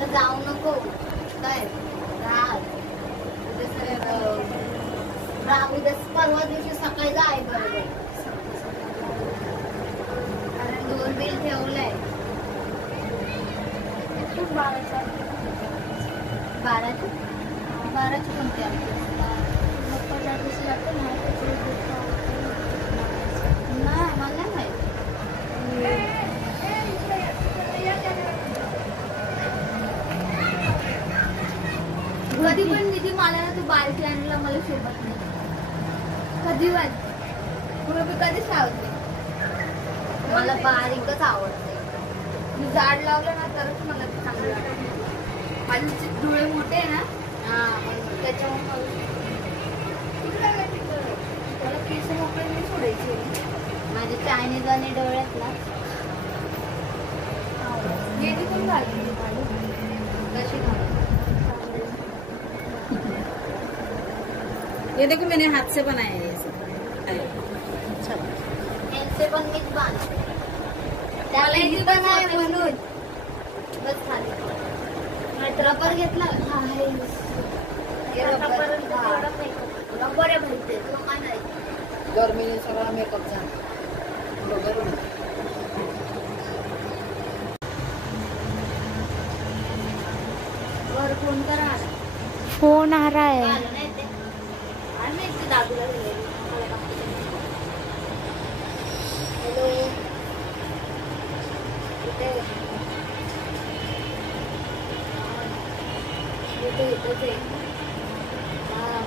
आता जाऊ नको काय राहा उद्या परवा दिवशी सकाळी जाय बरोबर कारण 2 बिल ठेवलंय 12ची कोणती नाही मला नाही कधी पण निधी मला ना तू बारीक आणला मला सोबत नाही कधी पण तुला मी कधीच आवडते मला बारीकच आवडते मी झाड लावलं ना तरच मला ते चांगलं वाटतं माझे डोळे मोठे आहे ना हा त्याच्यामुळे त्याला केस मोकळे नाही सोडायचे माझे चायनीज आणि डोळ्यात ना गेली पण घालली कशी घालली ये देखो मैंने हाथ से बनाए हैं ऐसे पण मीच बनवते त्याला इथे बनाय म्हणून बस खाली रबर घेतला रबर भरते तुला काय नाही गर्मीने सगळा मेकअप झाला बरोबर वर फोन करा फोन आ रहा है हॅलो इथे हा